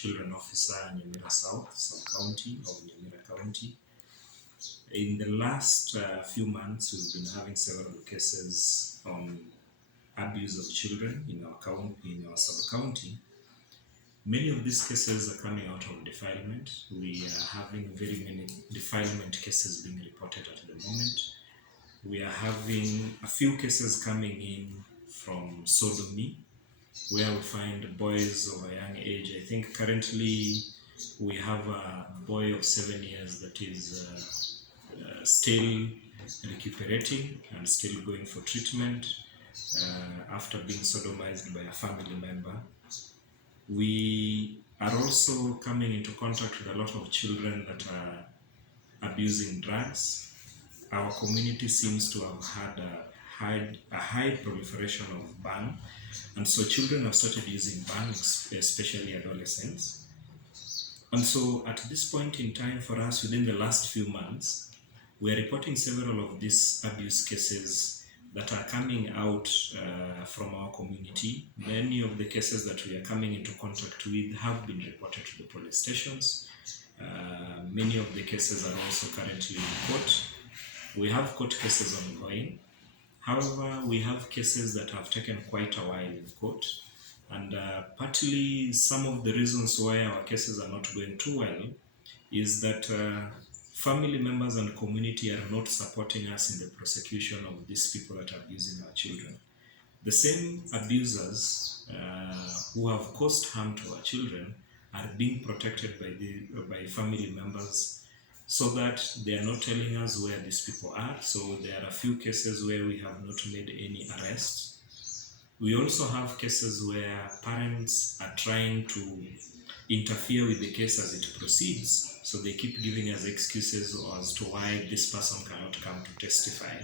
Children Officer, Nyamira South, subcounty of Nyamira County. In the last few months, we've been having several cases on abuse of children in our sub-county. Many of these cases are coming out of defilement. We are having very many defilement cases being reported at the moment. We are having a few cases coming in from sodomy, where we find boys of a young age. I think currently we have a boy of 7 years that is still recuperating and still going for treatment after being sodomized by a family member. We are also coming into contact with a lot of children that are abusing drugs. Our community seems to have had a high proliferation of bang, and so children have started using bang, especially adolescents. And so at this point in time for us, within the last few months, we are reporting several of these abuse cases that are coming out from our community. Many of the cases that we are coming into contact with have been reported to the police stations. Many of the cases are also currently in court. We have court cases ongoing. However, we have cases that have taken quite a while in court. And partly some of the reasons why our cases are not going too well is that family members and community are not supporting us in the prosecution of these people that are abusing our children. The same abusers who have caused harm to our children are being protected by family members, so that they are not telling us where these people are. So there are a few cases where we have not made any arrests. We also have cases where parents are trying to interfere with the case as it proceeds. So they keep giving us excuses as to why this person cannot come to testify.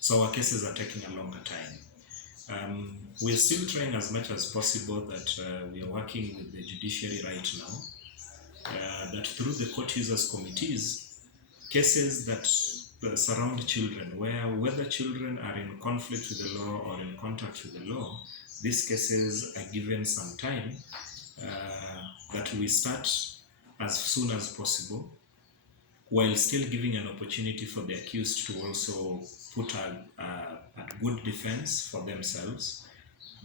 So our cases are taking a longer time. We're still trying as much as possible that we are working with the judiciary right now, that through the court users committees, cases that surround children, whether children are in conflict with the law or in contact with the law, these cases are given some time, that we start as soon as possible, while still giving an opportunity for the accused to also put a good defense for themselves,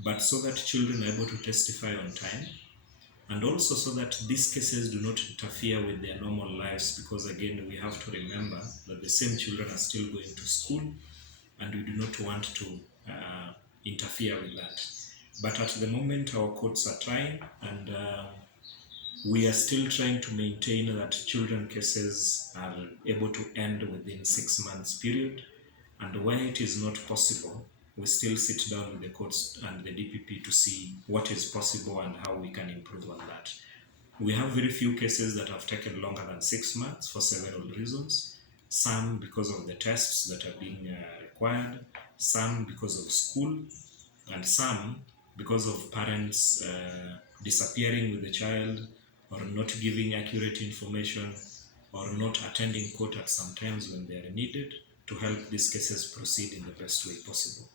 but so that children are able to testify on time, and also so that these cases do not interfere with their normal lives, because again, we have to remember that the same children are still going to school, and we do not want to interfere with that. But at the moment, our courts are trying, and we are still trying to maintain that children cases are able to end within 6 months period, and where it is not possible, we still sit down with the courts and the DPP to see what is possible and how we can improve on that. We have very few cases that have taken longer than 6 months for several reasons. Some because of the tests that are being required, some because of school, and some because of parents disappearing with the child, or not giving accurate information, or not attending court at some times when they are needed to help these cases proceed in the best way possible.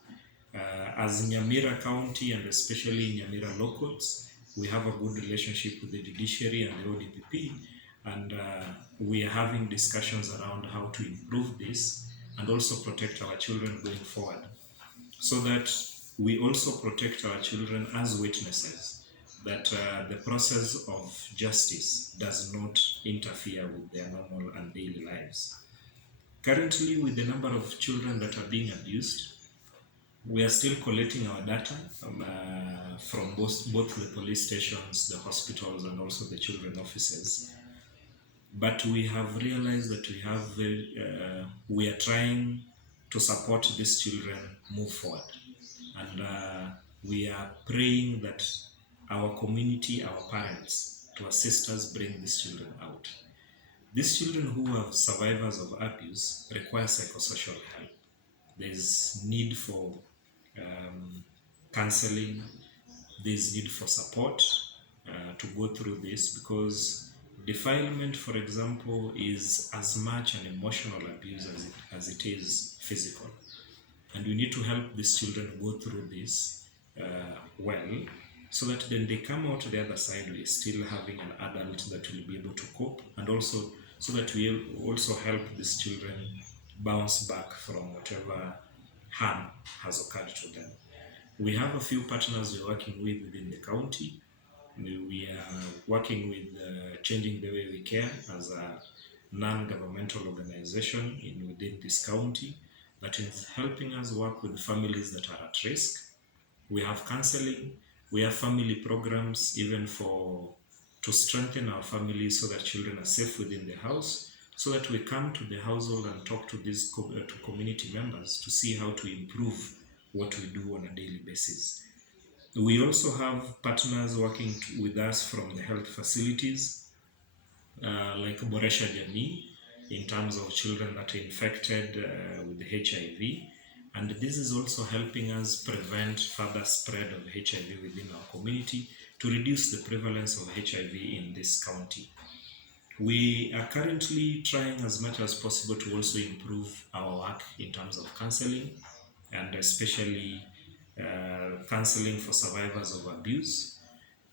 As Nyamira County, and especially Nyamira Law Courts, we have a good relationship with the judiciary and the ODPP, and we are having discussions around how to improve this and also protect our children going forward, so that we also protect our children as witnesses, that the process of justice does not interfere with their normal and daily lives. Currently, with the number of children that are being abused, we are still collecting our data from both the police stations, the hospitals, and also the children offices. But we have realized that we are trying to support these children move forward. And we are praying that our community, our parents, to assist us bring these children out. These children who are survivors of abuse require psychosocial help. There's need for counseling, there's need for support to go through this, because defilement, for example, is as much an emotional abuse as it is physical. And we need to help these children go through this well, so that when they come out the other side, we're still having an adult that will be able to cope, and also so that we also help these children bounce back from whatever harm has occurred to them. We have a few partners we're working with within the county. We are working with Changing the Way We Care as a non-governmental organization within this county that is helping us work with families that are at risk. We have counseling, we have family programs even to strengthen our families so that children are safe within the house, so that we come to the household and talk to these to community members to see how to improve what we do on a daily basis. We also have partners working with us from the health facilities, like Boresha Jamii, in terms of children that are infected with HIV. And this is also helping us prevent further spread of HIV within our community to reduce the prevalence of HIV in this county. We are currently trying as much as possible to also improve our work in terms of counseling, and especially counseling for survivors of abuse.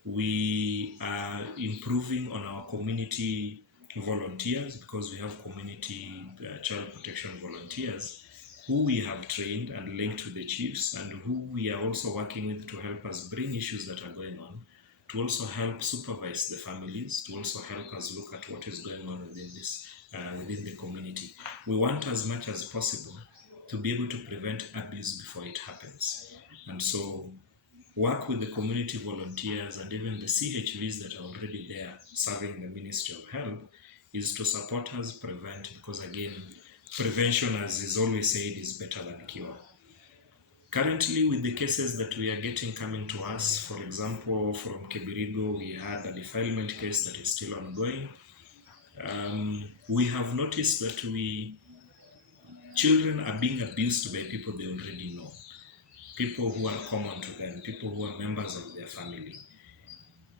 We are improving on our community volunteers, because we have community child protection volunteers who we have trained and linked to the chiefs, and who we are also working with to help us bring issues that are going on, to also help supervise the families, to also help us look at what is going on within the community. We want as much as possible to be able to prevent abuse before it happens. And so work with the community volunteers and even the CHVs that are already there serving the Ministry of Health is to support us prevent, because again, prevention, as is always said, is better than cure. Currently, with the cases that we are getting coming to us, for example, from Kebirigo, we had a defilement case that is still ongoing. We have noticed that children are being abused by people they already know, people who are common to them, people who are members of their family.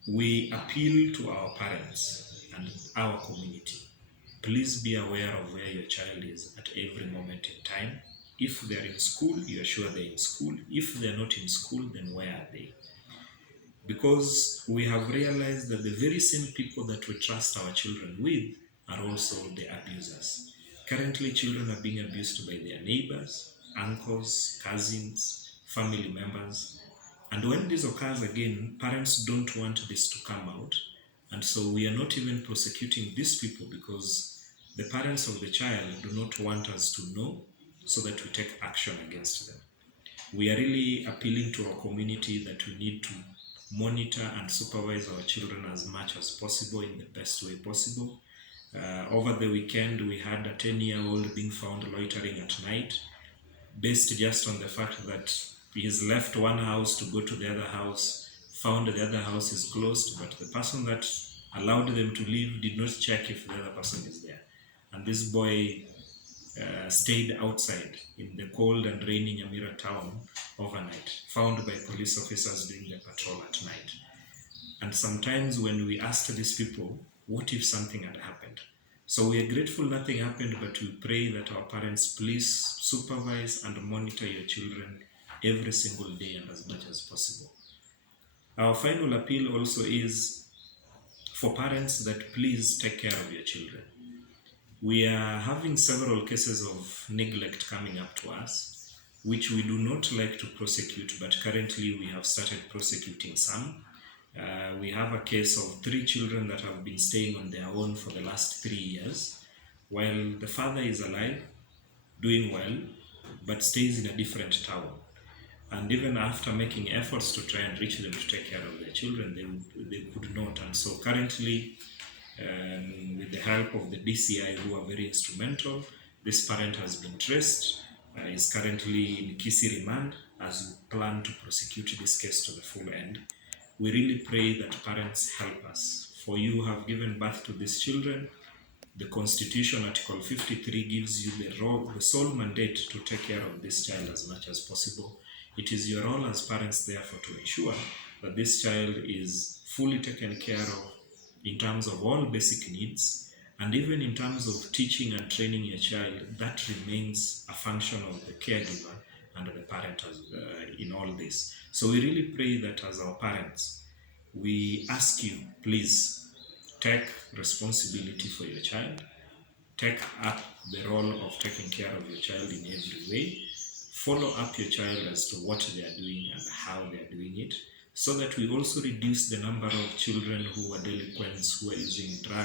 We appeal to our parents and our community. Please be aware of where your child is at every moment in time. If they're in school, you are sure they're in school. If they're not in school, then where are they? Because we have realized that the very same people that we trust our children with are also the abusers. Currently, children are being abused by their neighbors, uncles, cousins, family members. And when this occurs again, parents don't want this to come out. And so we are not even prosecuting these people, because the parents of the child do not want us to know, so that we take action against them. We are really appealing to our community that we need to monitor and supervise our children as much as possible in the best way possible. Over the weekend, we had a 10-year-old being found loitering at night, based just on the fact that he has left one house to go to the other house, found the other house is closed, but the person that allowed them to leave did not check if the other person is there. And this boy stayed outside in the cold and rainy Nyamira town overnight, found by police officers doing the patrol at night. And sometimes when we asked these people, what if something had happened? So we are grateful nothing happened, but we pray that our parents please supervise and monitor your children every single day and as much as possible. Our final appeal also is for parents that please take care of your children. We are having several cases of neglect coming up to us, which we do not like to prosecute, but currently we have started prosecuting some. We have a case of 3 children that have been staying on their own for the last 3 years, while the father is alive, doing well, but stays in a different town. And even after making efforts to try and reach them to take care of their children, they could not. And so currently, with the help of the DCI, who are very instrumental, this parent has been traced, is currently in Kisi remand, as we plan to prosecute this case to the full end. We really pray that parents help us, for you have given birth to these children. The Constitution, Article 53, gives you the sole mandate to take care of this child as much as possible. It is your role as parents, therefore, to ensure that this child is fully taken care of in terms of all basic needs, and even in terms of teaching and training your child. That remains a function of the caregiver and the parent in all this. So we really pray that as our parents, we ask you, please take responsibility for your child, take up the role of taking care of your child in every way, follow up your child as to what they are doing and how they are doing it, so that we also reduce the number of children who are delinquents, who are using drugs